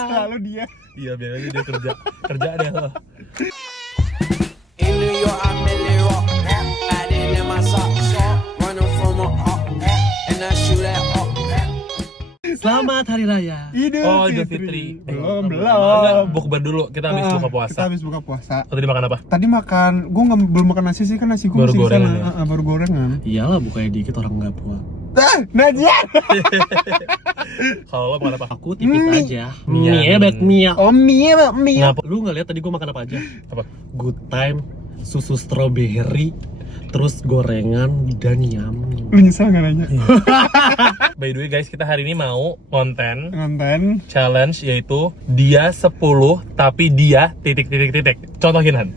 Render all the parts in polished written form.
Selalu dia. Iya, biar aja dia kerja deh lo. In New York, I'm in New York, hiding in my socks, running from a up, and I shoot at up. Selamat Hari Raya. Idul Fitri. Belum. Bukber dulu. Kita habis buka puasa. Kita habis buka puasa. Tadi makan apa? Tadi makan, gue belum makan nasi sih, kan nasi gue Baru masih di gorengan sana. ya? Baru gorengan. Iyalah, bukanya dikit orang nggak puas. Najia. Kalau lo makan apa? Aku tipis Mie. aja. Mie. Mie, bad mie. Oh mie. Ngapa? Lu nggak lihat tadi gue makan apa aja? Apa? Good time, susu strawberry, terus gorengan dan yummy. Lu nyesel nggak nanya? By the way guys, kita hari ini mau konten Ngonten. challenge, yaitu dia 10 tapi dia titik. Contohin Han.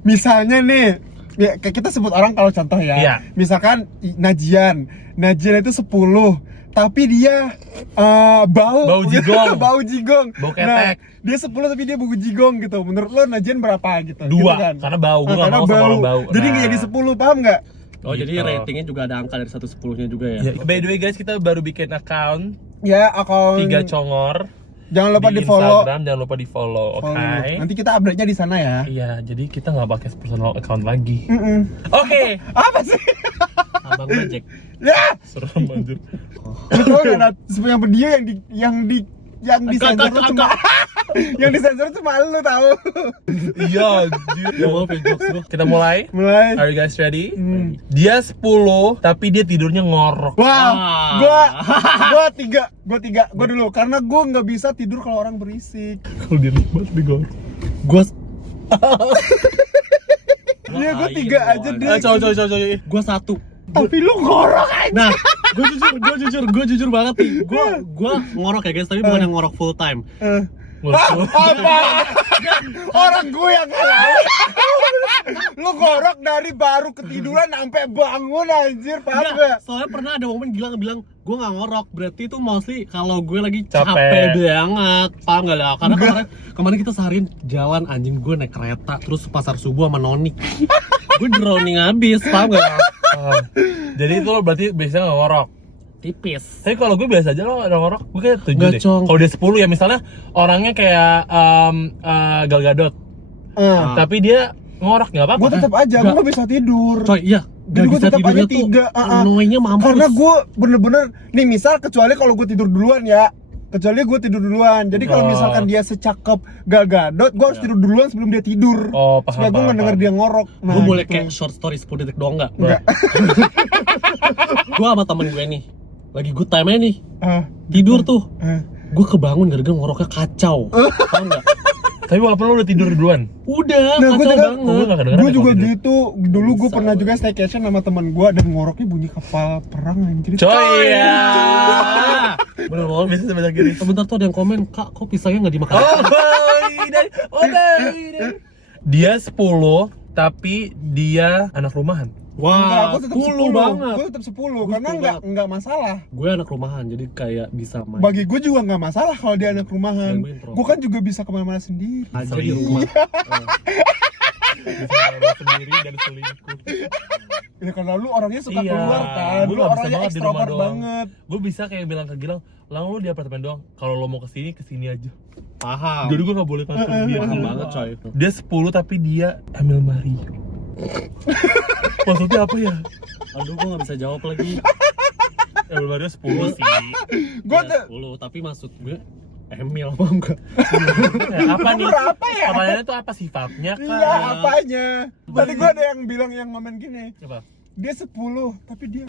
Misalnya nih, ya, kayak kita sebut orang kalau contoh ya. Iya. Misalkan Najian itu 10, tapi dia bau jigong. bau jigong. Bau Nah, ketek. dia 10 tapi dia bau jigong gitu. Menurut lo Najian berapa gitu? 2, Gitu kan? karena bau. Gue gak Karena mau sama orang bau. Jadi nggak jadi 10, paham nggak? Oh, Gitu. jadi ratingnya juga ada angka dari 1-10-nya juga ya? Ya, by the way guys, kita baru bikin account Ya, akun 3 Congor. jangan lupa di di follow. Instagram, jangan lupa di follow, oke? Nanti kita update-nya di sana ya. Iya, jadi kita nggak pakai personal account lagi. Mm-mm. Oke. Apa sih? Abang Majek. Ya, Serem anjir. lu tau nggak Nat? Yang video yang disensor tuh cuma yang disensor cuma lu tahu. Iya, anjir. Ya maaf ya, jokes gua. Kita mulai. Mulai. Are you guys ready? Dia 10 tapi dia tidurnya ngorok. Wah, Ah. gua tiga dulu karena gua nggak bisa tidur kalau orang berisik. Kalau dia nikmat di ngorok. Gue Iya, gua 3 aja deh. Coba. Gue 1. Tapi lu ngorok aja. Nah, gue jujur banget nih. Gue ngorok ya guys, tapi bukan yang ngorok full time. Apa? Orang gue yang kalah. Lu ngorok dari baru ketiduran sampai bangun anjir, paham Enggak, nggak? soalnya pernah ada momen Gilang bilang gue nggak ngorok, berarti itu mostly kalau gue lagi Capek. capek banget, paham nggak lah? Karena kemarin kita seharian jalan anjing, gue naik kereta terus pasar subuh sama Noni, gue drowning abis, paham nggak? Jadi itu lo berarti biasanya nggak ngorok. Tipis. Tapi kalau gue biasa aja lo ngorok, gue kayak 7 Nggak, deh. Cong. Kalau dia 10 ya misalnya orangnya kayak Gal Gadot, tapi dia ngorok nggak apa-apa. Gue tetap aja, gue nggak bisa tidur. Coy, iya. Jadi gue tetap aja 3. Annoyingnya mampus. Karena gue bener-bener nih, misal kecuali kalau gue tidur duluan ya. Kecuali gue tidur duluan. Jadi kalau misalkan dia secakep Gal Gadot, gue harus tidur duluan sebelum dia tidur. Oh, paham, supaya gue nggak denger paham. dia ngorok. Nah, Gue boleh gitu. kayak short story 10 detik doang nggak? Enggak. Gue sama temen gue nih, lagi good time aja nih, Ah, tidur tuh. ah. Gue kebangun gara-gara ngoroknya kacau. Tau nggak? Tapi walaupun lo udah tidur duluan. Udah, Nah, gue kacau juga, banget. Gue nggak kedengeran gue ya juga kalau tidur. gitu. Dulu gue Bisa, pernah gue. juga staycation sama teman gue dan ngoroknya bunyi kapal perang anjir. Coy ya. Bener banget bisa sebanyak gini. Sebentar tuh ada yang komen, Kak, kok pisangnya nggak dimakan? Dia 10 tapi dia anak rumahan. Wah, Enggak, gue tetap 10 cool banget. Gue tetap 10 Gue karena cool enggak masalah. Gue anak rumahan, jadi kayak bisa main Bagi gue juga nggak masalah kalau dia anak rumahan. Dan gue introvert. Gue kan juga bisa kemana-mana sendiri. aja di Selingkuh. rumah. Bisa ngomong sendiri dan selingkuh. Ya karena lu orangnya suka Iya, keluar kan. gue Lu nggak bisa orangnya banget di rumah ekstrovert doang. banget. Gue bisa kayak bilang ke Gilang, Lang lu di apartemen doang. Kalau lo mau kesini aja. Paham. Jadi gue nggak boleh transfer dia. Paham banget, coy. Dia 10 tapi dia Emil Mario. Maksudnya apa ya? Aduh, gue nggak bisa jawab lagi. Emil Mario 10 sih. Gue Ya, tuh 10, tapi maksud gue Emil, paham gak? Apa nih? Apa ya? Pertanyaannya tuh apa sifatnya kan? iya apanya. Tadi gue ada yang bilang yang komen gini. Apa? Dia 10 tapi dia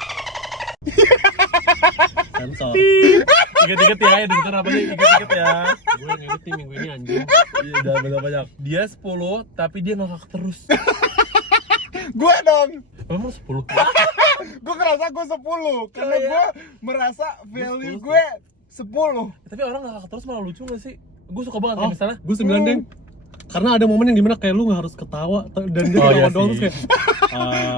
Sensor. Ingat-ingat ya, denger apa nih? Ingat-ingat ya. Gue yang edit nih minggu ini anjing. Iya, jangan banyak-banyak. Dia 10 tapi dia ngakak terus. gue dong. Emang 10? Gue ngerasa gue 10 karena gue merasa value 10 gue 10. Tapi orang ngakak terus malah lucu gak sih? Gue suka banget kayak misalnya. Gue 9 deng. Karena ada momen yang dimana kayak lu gak harus ketawa dan dia Oh, ketawa iya doang sih. terus kayak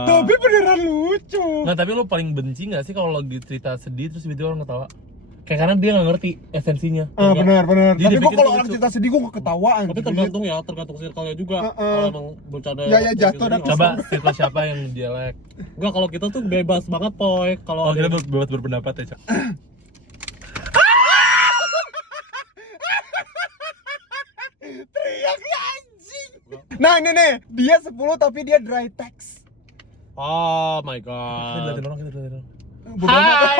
Tapi beneran lucu. Nggak, tapi lu paling benci gak sih kalau lagi cerita sedih terus tiba-tiba orang ketawa? kayak karena dia nggak ngerti esensinya. Benar. Jadi Tapi dia gue pikir kalau itu orang lucu. cerita sedih gue gak ketawa Tapi anjir. tergantung circle-nya juga. Kalau emang bercanda Ya, jatuh dah. Coba cerita siapa yang dialek. Enggak, kalau kita tuh bebas banget, Poy. Kalau Oh, kita ada bebas berpendapat ya, Cak. Teriak ya anjing. Nah ini nih, dia 10 tapi dia dry text. Oh my Kita god. liatin orang, kita liatin orang. Hai.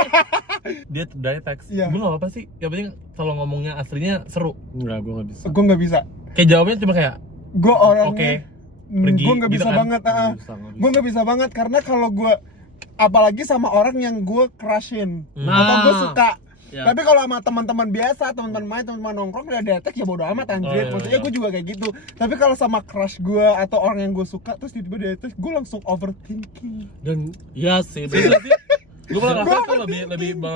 Dia dari teks. Iya. Gue nggak apa-apa sih. Yang penting kalau ngomongnya aslinya seru. Enggak, gua enggak bisa. Gue nggak bisa. Kayak jawabnya cuma kayak Gue orangnya pergi, gue nggak gitu bisa kan? banget. Nggak bisa. Gue nggak bisa banget karena kalau gue apalagi sama orang yang gue crushin Nah. atau gue suka. Ya. Tapi kalau sama teman-teman biasa, teman-teman main, teman-teman nongkrong udah detek ya bodo amat anjir. Oh, iya, Maksudnya iya. gue juga kayak gitu. Tapi kalau sama crush gue atau orang yang gue suka terus tiba-tiba detek, gue langsung overthinking. Dan ya sih, Serius bener. sih. Gue malah rasa itu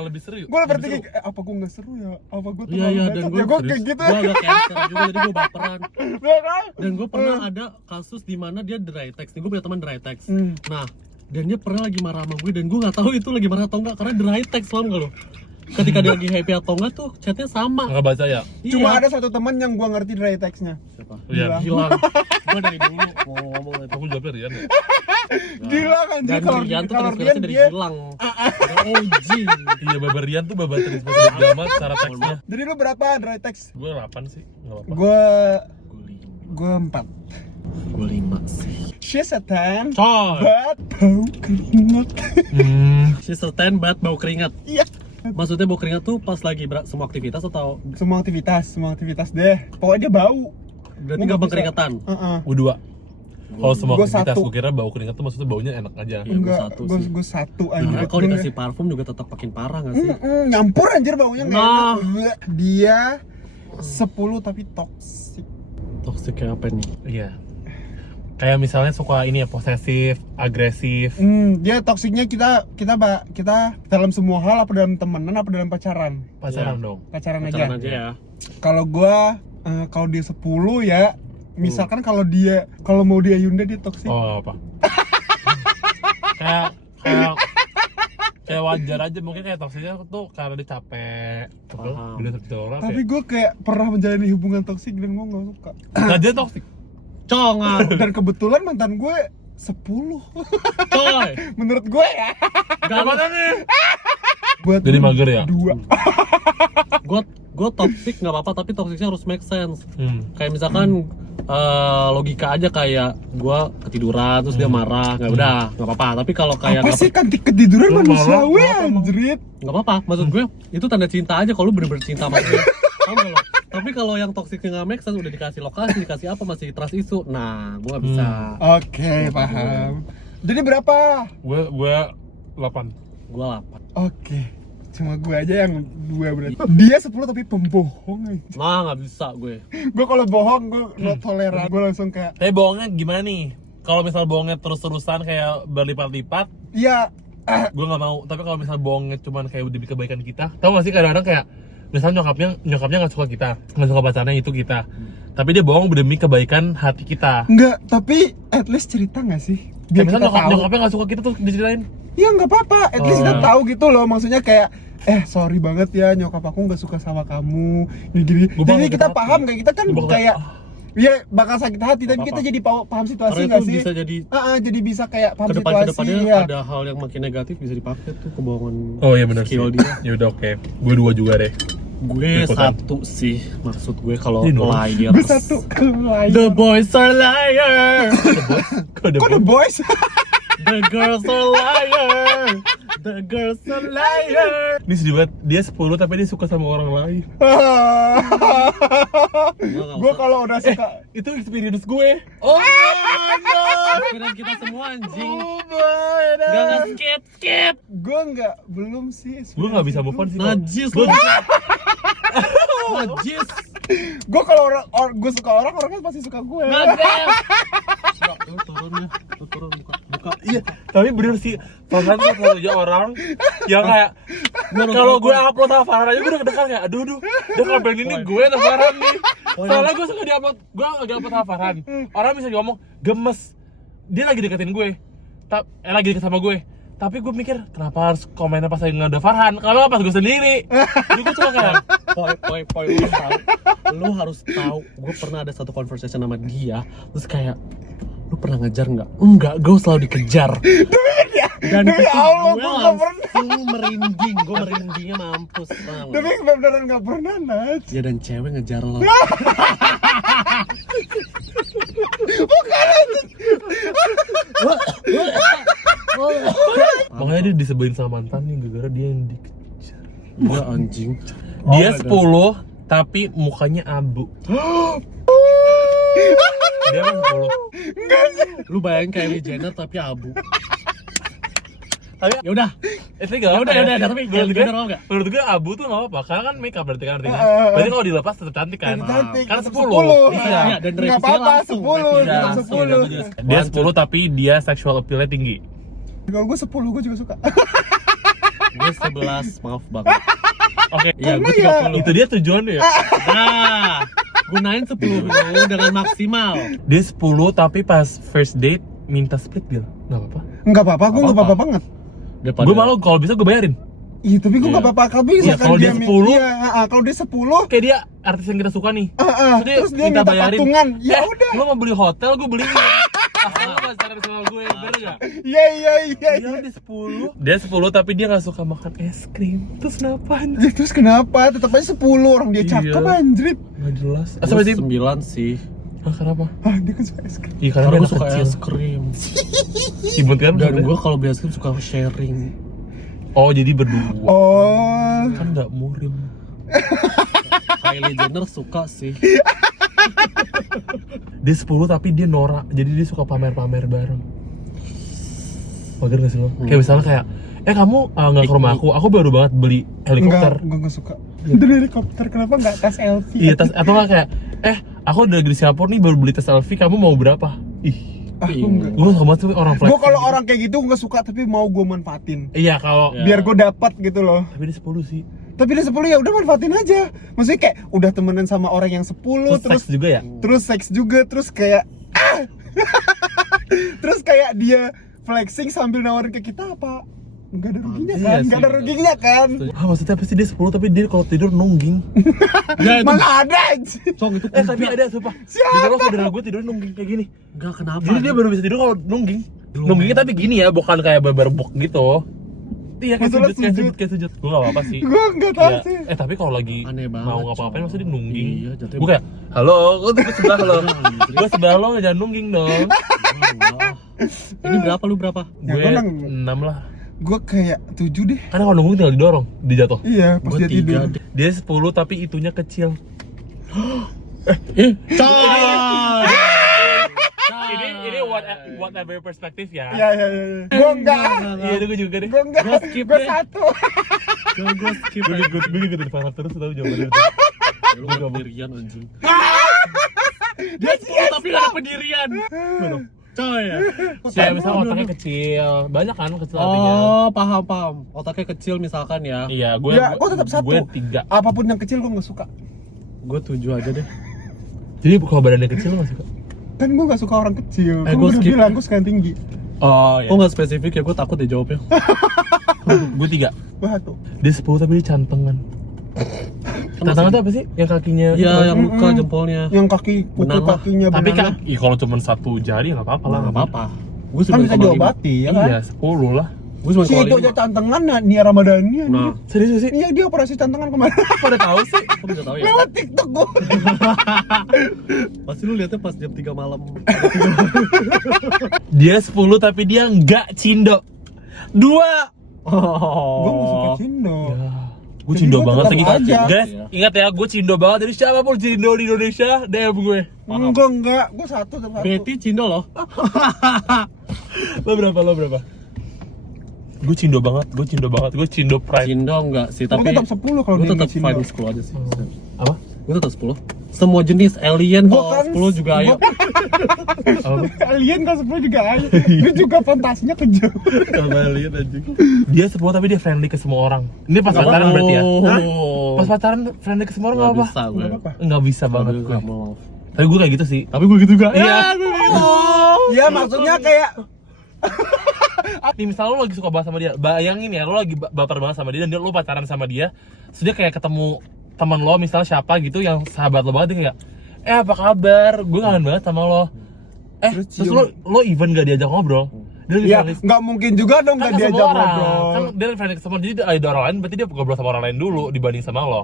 lebih seru. Gue overthinking, apa gue nggak seru ya? Apa gue Iya, terlalu iya, dan bacot gue ya? Gue kayak gitu. Gue agak cancer juga, jadi gue baperan. Ya kan? Dan gue pernah ada kasus di mana dia dry text. Gue punya teman dry text. Hmm. Nah, dan dia pernah lagi marah sama gue dan gue nggak tahu itu lagi marah atau enggak karena dry text, paham nggak lo? Ketika dia lagi happy atau enggak tuh chatnya sama. Nggak baca ya? Cuma Iya. ada satu teman yang gue ngerti dry text-nya. Siapa? Iya. Hilang. Gue dari dulu mau ngomong itu. Aku jawabnya Rian ya. Gila kan Dan kalau Rian tuh kalau terinspirasi Rian dari dia. hilang. Dari OG. Iya, Babar Rian tuh babat terinspirasi dari drama cara teksnya. Jadi lu berapa dry text? Gue 8 sih, nggak apa-apa. Gue 4. Gue 5 sih. She's a 10. Coy. But bau keringat. She's a 10 but bau keringat. Iya. Maksudnya bau keringat tuh pas lagi semua aktivitas atau Semua aktivitas deh. Pokoknya dia bau. berarti Gua gampang bisa. keringetan? Gue 2. Kalau semua Gua aktivitas, satu. gue kira bau keringat tuh maksudnya baunya enak aja. Iya, gua Enggak, satu sih. gue satu Karena anjir. kalau dikasih parfum juga tetap makin parah gak sih? Nyampur anjir baunya nggak Nah. enak. Dia 10 tapi toxic. Toxic kayak apa nih? Iya. Kayak misalnya suka ini ya, posesif, agresif. Dia toksiknya kita dalam semua hal, apa dalam temenan apa dalam pacaran. Pacaran Iya. dong. Pacaran Pacaran aja. aja ya. Kalau gua kalau dia 10 ya, misalkan kalau mau dia Yunda dia toksik. Oh, apa? kayak wajar aja, mungkin kayak toksiknya tuh karena dia capek. Betul. Paham. Dia sakit orang. Tapi gue kayak pernah menjalani hubungan toksik dan gue nggak suka. Nah, dia toksik. Congar. Dan kebetulan mantan gue 10. Coy. Menurut gue ya. Gak apa nih? Buat Jadi mager ya? 2. Gue toxic nggak apa-apa tapi toksiknya harus make sense. Kayak misalkan logika aja kayak gue ketiduran terus dia marah nggak nggak apa-apa. Tapi kalau kayak Apa sih kan ketiduran Lu manusiawi marah, anjrit. nggak apa-apa, maksud gue itu tanda cinta aja kalau lu bener-bener cinta sama dia. Paham nggak lo? Tapi kalau yang toksiknya nggak make sense udah dikasih lokasi, dikasih apa masih trust issue, nah gue nggak bisa. Oke, paham. Jadi berapa? Gue 8. Gue 8. Oke. Cuma gue aja yang 2 berarti. Dia 10 tapi pembohong aja. Nah nggak bisa gue. Gue kalau bohong gue not toleran. Gue langsung kayak Tapi bohongnya gimana nih? Kalau misal bohongnya terus-terusan kayak berlipat-lipat, iya. gue nggak mau. Tapi kalau misal bohongnya cuman kayak demi kebaikan kita, tau gak sih kadang-kadang kayak misalnya nyokapnya nggak suka kita, nggak suka pacarnya itu kita, tapi dia bohong demi kebaikan hati kita. Enggak, tapi at least cerita nggak sih? Biar Kayak misalnya kita tahu. nyokapnya nggak suka kita tuh diceritain. Ya nggak apa-apa, at least Oh. kita tahu gitu loh. Maksudnya kayak sorry banget ya nyokap aku nggak suka sama kamu. Gini. Gua bakal Jadi kita sakit paham hati. kayak kita kan Gua bakal- kayak ya bakal sakit hati, tapi Nggak kita apa-apa. jadi paham situasi Karena nggak itu sih? bisa jadi Jadi bisa kayak paham kedepannya situasi ya. ada hal yang makin negatif bisa dipakai tuh kebohongan. Oh iya benar sih. skill dia. Ya udah oke. Gue 2 juga deh. Gue Ikutan. 1 sih, maksud gue kalau Ini dong. liars. Gue 1 kalau lain. The boys are liar. Kode Kok the boys? The girls are liar. The girls are liar. Ini sedih banget. Dia 10 tapi dia suka sama orang lain. Gue kalau udah suka Itu experience gue. Oh my god. Pikiran kita semua anjing. Oh my Gak god. skip. gue nggak belum sih. Gue nggak bisa move on sih. Bang. Najis Gua- lu. Najis. Gue kalau gue suka orangnya pasti suka gue. Najis. Lu turun ya. Lu turun buka. Iya, tapi bener sih. Farhan tuh satu orang yang kayak kalau gue upload sama Farhan aja gue udah kedekan kayak aduh, dia ngapain ini gue atau Farhan nih. Soalnya gue suka diupload, gue lagi upload sama Farhan. Orang bisa ngomong gemes, dia lagi deketin gue, lagi deket sama gue. Tapi gue mikir, kenapa harus komennya pas lagi nggak ada Farhan? Kenapa nggak pas gue sendiri? Jadi gue cuma kayak, Poy, lu harus tahu. Gue pernah ada satu conversation sama dia, terus kayak, lu pernah ngejar nggak? Enggak, gue selalu dikejar. Dan Demi itu Allah, gue gua nggak langsung merinding. Gue merindingnya mampus. Tau nggak? Tapi beneran nggak pernah, Nats. Ya dan cewek ngejar lo. makanya dia disebelin sama mantannya gara-gara dia yang dikejar. Iya anjing. Dia Oh my 10, tapi mukanya abu. Dia kan 10. Lu bayangin Kylie Jenner tapi abu. Tapi Ya udah. itu nggak apa-apa Ya udah, tapi menurut Kylie Jenner mau nggak? menurut gue abu tuh nggak apa-apa karena kan makeup berarti kan artinya. Berarti kalau dilepas tetap cantik kan. Cantik, Kan tetap 10. Iya, Iya. dan Nggak revisinya apa-apa, langsung. 10, Revisinya tetap langsung. 10. Dia 10 tapi dia sexual appeal-nya tinggi. Kalau gue 10, gue juga suka. Gue 11, maaf banget. Oke, Iya, gue ya. 30. itu dia tujuannya ya. Nah, gunain 10 dulu dengan maksimal. Dia 10 tapi pas first date minta split bill. Nggak apa-apa. Nggak apa-apa, gue nggak apa-apa banget. Gue malu kalau bisa gue bayarin. Iya, tapi gue Iya. nggak apa-apa. Kalau Iya, misalkan kalau dia 10, iya, kalau dia 10, Kayak dia artis yang kita suka nih. terus dia minta patungan. Ya udah. Lo mau beli hotel, gue beliin. Asal lo pacaran sama gue, bener gak? Iya. Dia 10. Dia 10 tapi dia gak suka makan es krim. Terus kenapa anjir? Ya, terus kenapa? Tetap aja 10, orang dia Iya. cakep anjrit. Gak jelas. Gue Sampai dia 9 sih. kenapa? Ah, dia kan suka es krim. Iya karena Karena dia gue suka kecil. es krim. Ibut kan? Dan gue kalau beli es krim suka sharing. Oh jadi berdua. Oh. Kan gak murim. Kylie Jenner suka sih. Dia 10 tapi dia norak. Jadi dia suka pamer-pamer bareng. Wajar gak sih lo? Kayak misalnya kayak kamu gak ke rumah aku baru banget beli helikopter. Enggak, gue nggak suka. Itu helikopter, kenapa nggak tas LV? Iya tas, atau nggak kayak aku udah di Singapura nih baru beli tas LV, kamu mau berapa? Ih, Aku enggak. gue sama tuh orang flex. Gue kalau orang kayak gitu nggak suka, tapi mau gue manfaatin. Iya kalau Ya. Biar gue dapat gitu loh. tapi dia 10 sih. Tapi dia 10 ya udah manfaatin aja. Maksudnya kayak udah temenan sama orang yang 10 Terus seks juga ya? terus seks juga, terus kayak terus kayak dia flexing sambil nawarin ke kita apa? Enggak ada ruginya Iya kan? sih, Enggak ada ruginya kan? Maksudnya apa sih dia 10 tapi dia kalau tidur nungging. Ya itu Mana ada anjing. Cong itu Tapi ada sumpah. Siapa? Di kalau saudara gue tidur nungging kayak gini. Enggak kenapa. Jadi dia baru bisa tidur kalau nungging. Nunggingnya tapi gini ya, bukan kayak berbok gitu. Iya kayak Masalah sujud, kayak sujud. Gue gak apa-apa sih. Gue enggak tahu Iya. sih. Tapi kalau lagi Aneh banget, mau ngapa-ngapain Cong. maksudnya dia nungging. Iya, jatuhnya- Gue kayak, halo, gue tuh sebelah lo. Anjir. Gue sebelah lo jangan nungging dong. Enggak. Ini berapa lu berapa? Ya, Gue gua nang- 6 lah. Gue kayak 7 deh. Karena kalau nungging tinggal didorong, dijatuh. Iya, pas Gue dia 3 tidur. deh. Dia 10 tapi itunya kecil. Ini whatever perspektif ya. Iya. Gue enggak. Iya, gue juga deh. Gue enggak. Gua skip Gue deh. 1. Gue skip. Gue ngikutin Farhan terus tahu jawabannya. Lu gak pendirian anjing. Dia 10 tapi gak ada pendirian. Coy ya. Kayak misalnya otaknya kecil, banyak kan kecil artinya. Oh, paham. Otaknya kecil misalkan ya. Iya, gue Ya, gue tetap 1. Gue 3. Apapun yang kecil gue enggak suka. Gue 7 aja deh. Jadi kalau badannya kecil lo gak suka? Kan gue gak suka orang kecil. Gua Gue udah skip. bilang gue suka yang tinggi. Oh Kok gak spesifik ya, gue takut deh jawabnya. Gue 3. Gue 1. Dia 10 tapi dia cantengan. Cantengan tuh apa sih? Yang kakinya Iya, gitu kan? yang luka jempolnya. Yang kaki, kuku Banana. kakinya Tapi banana. kan, kalau cuma 1 jari nggak apa-apa lah. Gak apa-apa. Gue Kan bisa diobati ya kan? Iya, 10 lah. Gue cuma Si itu aja cantengan Nia Ramadhani. Nah, Serius sih? Iya, dia operasi cantengan kemarin. Pada tahu sih. kok bisa tahu ya? Lewat TikTok gue. Pasti lu liatnya pas jam 3 malam. Dia 10 tapi dia nggak cindo. 2. Gue gak suka Oh. cindo. Ya, gue Jadi cindo gua banget tetap lagi. aja. Guys, ingat ya, gue cindo banget. Jadi siapapun cindo di Indonesia, DM gue. Enggak. Gue 1 tetap 1. Betty Cindo loh. Lo berapa? Gue cindo banget. Gue cindo pride. Cindo enggak sih, Gue tapi tetap 10 kalau gue dia tetap nggak cindo. fine 10 aja sih. Apa? Gue tetap 10. Semua jenis alien Gua kok kan 10 juga ayo. Apa? Alien kalau 10 juga ayo. Dia juga fantasinya kejam. Kembali anjing. Dia 10 tapi dia friendly ke semua orang. Ini pas pacaran berarti ya? Hah? Pas pacaran friendly ke semua orang Nggak nggak bisa apa? gue. Nggak apa. Nggak bisa banget Nggak gue. mau. Tapi gue kayak gitu sih. Tapi gue gitu juga. Iya. Ya maksudnya kayak Nih misalnya lo lagi suka banget sama dia, bayangin ya lo lagi baper banget sama dia dan lo pacaran sama dia, terus dia kayak ketemu teman lo misalnya siapa gitu yang sahabat lo banget, dia kayak apa kabar, gue kangen banget sama lo. Terus lo even gak diajak ngobrol. Dia lagi Ya, friendly. nggak mungkin juga dong Kan nggak nggak diajak semua orang. ngobrol. Kan dia friendly sama dia, ada orang lain, berarti dia ngobrol sama orang lain dulu dibanding sama lo.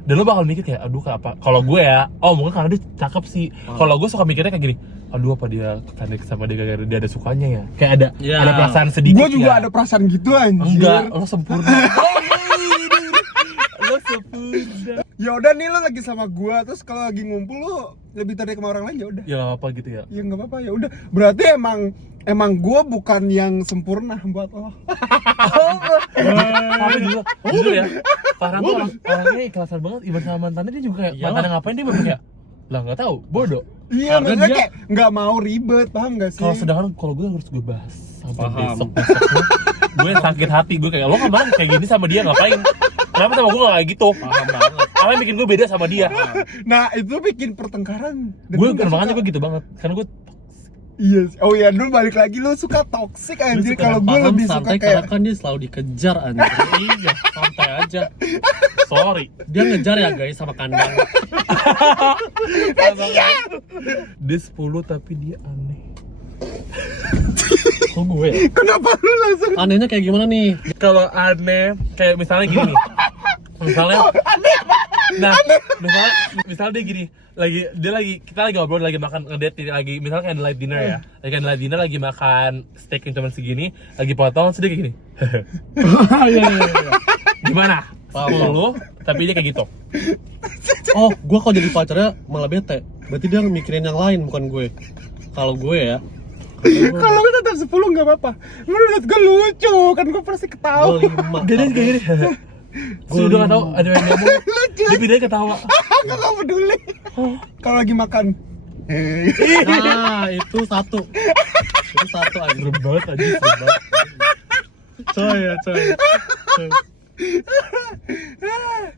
Dan lo bakal mikir kayak, aduh apa? Kalau gue ya, mungkin karena dia cakep sih. Kalau gue suka mikirnya kayak gini, aduh apa dia friendly sama dia gara-gara dia ada sukanya ya? Kayak ada perasaan sedikit. Gue juga ya. ada perasaan gitu anjir. Enggak, lo sempurna. Lo sempurna. Ya udah nih lo lagi sama gua, terus kalau lagi ngumpul lo lebih tertarik sama orang lain ya udah. Ya apa gitu ya? Ya nggak apa-apa, ya udah. Berarti emang gua bukan yang sempurna buat lo. Tapi jujur ya, Farhan tuh orangnya ikhlasan banget. Ibarat sama mantannya dia juga kayak mantannya ngapain dia baru kayak lah nggak tahu, bodoh. Iya, Karena maksudnya dia- kayak nggak mau ribet, paham nggak sih? Sedangkan kalau gue harus gue bahas sampai Paham. besok gue sakit hati, gue kayak lo kemarin kayak gini sama dia ngapain? Kenapa sama gue gak kayak gitu? Paham banget. Apa yang bikin gue beda sama dia? Nah itu bikin pertengkaran. Dan Gue gua nggak makanya suka. gue gitu banget, karena gue Iya. Oh iya, dulu balik lagi lo suka toxic anjir. Kalau gue Paham lebih suka santai karena kayak kan dia selalu dikejar anjir. iya santai aja. Sorry. Dia ngejar ya guys sama kandang. Dia 10 tapi dia aneh. Kok gue ya? kenapa lu langsung Anehnya kayak gimana nih? Kalau aneh kayak misalnya gini nih. Misalnya misalnya dia gini, kita lagi ngobrol, lagi makan ngedate, lagi misalnya kayak light dinner ya. Lagi kan light dinner, lagi makan steak yang cuma segini, lagi potong sedikit gini. Iya. Gimana? Paham. 10 tapi dia kayak gitu. Oh, gua kalau jadi pacarnya malah bete. Berarti dia mikirin yang lain bukan gue. Kalau gue ya, kalau gue tetap 10 nggak apa-apa. Menurut gue lucu kan, gue pasti gue ketawa. 5. Dia kayak gini. Gue udah gak tau ada yang ngomong. Dia pindahin ketawa. Nggak peduli. Kalau lagi makan. Nah, itu satu. Itu satu aja. Serem banget aja, serem banget. Coy.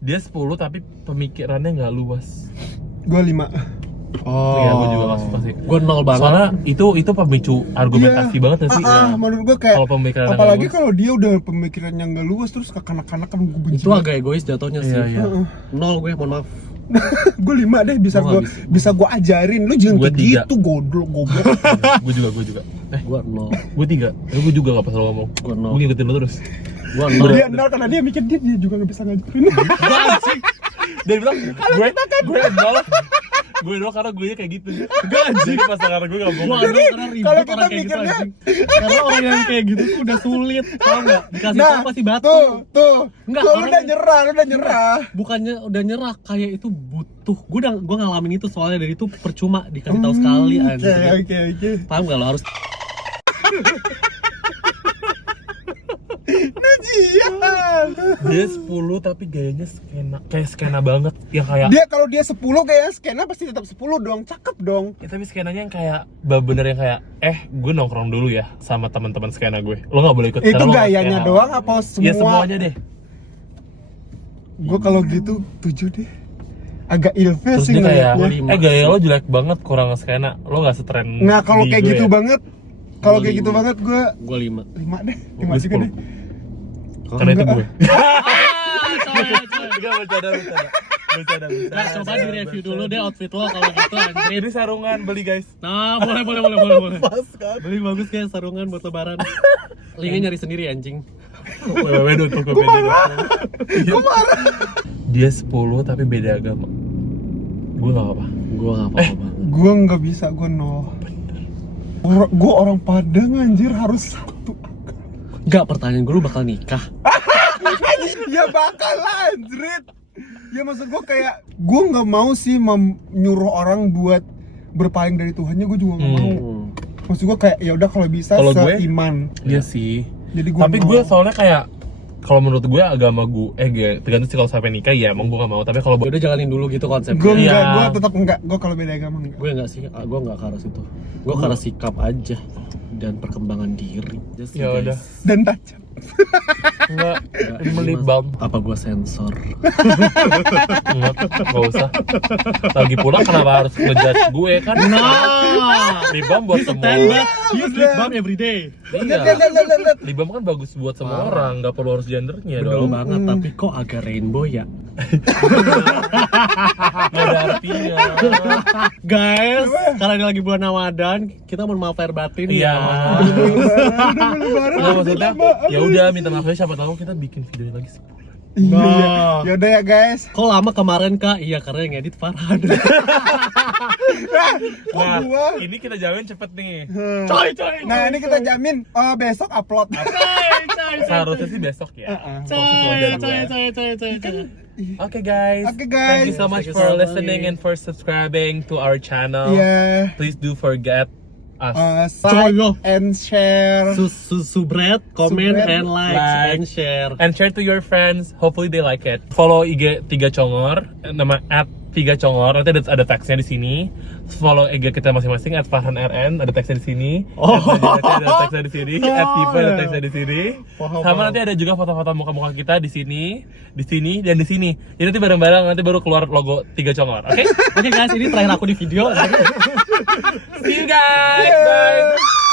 Dia 10 tapi pemikirannya nggak luas. Gue 5. Iya, gue juga gak suka sih. Gue 0 banget. Soalnya itu pemicu argumentasi banget gak sih? Menurut gue kayak Kalau pemikiran apalagi nggak kalau dia udah pemikiran yang nggak luas terus kekanak-kanak kan gue benci. Itu agak egois jatuhnya sih. Iya. 0 gue, mohon maaf. Gue 5 deh, bisa Gua gue nggak bisa gue ajarin lu jangan Gua kayak 3. gitu goblok. Gue juga. Gue 0. Gue 3. Gue juga gak pas lo ngomong. Gue 0. Gue ngikutin lo terus. Gue Dia 0. nol karena dia mikir dia juga nggak bisa ngajarin. Dia bilang gue nol karena gue kayak gitu. Gak anjing, pasangan gue gak Gue bohong. ada karena ribet kalau orang kita kayak gitu mikirnya- anjing. Karena orang yang kayak gitu tuh udah sulit, tau nggak? Dikasih tahu pasti batu. tuh. Enggak, Lu orang- udah nyerah. Bukannya udah nyerah, kayak itu butuh. Gue ngalamin itu soalnya, dari itu percuma dikasih tahu sekali anjing. Oke. Paham gak lo harus Dia 10 tapi gayanya skena banget. Yang kayak Kalau dia 10 kayak skena pasti tetap 10 dong. Cakep dong. ya, tapi skenanya yang kayak bener yang kayak gue nongkrong dulu ya sama teman-teman skena gue. Lo nggak boleh ikut. Itu karena lo nggak gayanya skena. doang apa semua? Ya semuanya deh. Gue kalau gitu 7 deh. Agak ilfil Terus sih dia kayak ngeliatnya. gaya lo jelek banget, kurang skena. Lo nggak setren. Nah kalau di kayak gue gitu ya. banget, kalau Gua kayak gitu 5. banget gue 5. 5 deh. 5 Gue juga 10. deh. Karena itu gue. Coy. Enggak bercanda. Nah, coba di review dulu deh outfit lo kalau gitu anjir. Ini sarungan beli guys. Nah, boleh. Beli bagus kayak sarungan buat lebaran. Linknya nyari sendiri anjing. www.tokopedia.com. Dia 10 tapi beda agama. Gue nggak apa. Gue gak apa-apa banget. Gue nggak bisa, gue 0. Gue orang Padang anjir, harus satu. Enggak, pertanyaan gue, lu bakal nikah? Ya bakal lah anjrit. Ya maksud gue kayak gue nggak mau sih nyuruh orang buat berpaling dari Tuhannya, gue juga nggak mau. Maksud gue kayak ya udah kalau bisa Kalau gue- seiman. Iya sih. Jadi gue Tapi gue soalnya kayak kalau menurut gue agama gue tergantung sih, kalau sampai nikah ya emang gue gak mau. Tapi kalau Udah jalanin dulu gitu konsepnya. gue Iya. enggak, gue tetap enggak. Gue kalau beda agama enggak. Gue enggak sih, gue enggak ke arah situ. Gue ke arah sikap aja dan perkembangan diri. Just ya guys. udah. Dan tajam. Enggak, beli balm. Apa gua sensor? Enggak usah. Lagi pula kenapa harus ngejudge gue kan? Nah, Lip balm buat use a semua. pen, use lip balm every day. Iya. Lip balm kan bagus buat semua orang, nggak perlu harus gendernya Bener dong. banget, tapi kok agak rainbow ya? Nggak ada artinya. Guys, karena ini lagi bulan Ramadan, kita mau maaf lahir batin Iya. ya. Nggak, maksudnya ya udah minta maaf aja, siapa tahu kita bikin video lagi sebulan. Nah, Yaudah ya guys. kok lama kemarin Kak? Iya, karena yang edit Farhan. Nah, gua? ini kita jamin cepet nih. Coy. Nah ini kita jamin besok upload. Seharusnya sih besok ya. Coy. Oke guys. Oke, guys. Thank you so much Thank you for so listening much. and for subscribing to our channel. Iya. Please do forget us. Like Coy. and share. Subscribe, comment, Subscribe, and like, and share. And share to your friends. Hopefully they like it. Follow IG 3 Congor, nama @3Congor. Nanti ada teksnya di sini. Follow IG kita masing-masing @FarhanRN, ada teksnya di sini. Nanti ada teksnya di sini. @Tipe ada teksnya di sini. Sama nanti ada juga foto-foto muka-muka kita di sini, dan di sini. Jadi nanti bareng-bareng nanti baru keluar logo 3 Congor. Oke? Oke guys, ini terakhir aku di video. See you guys. Bye.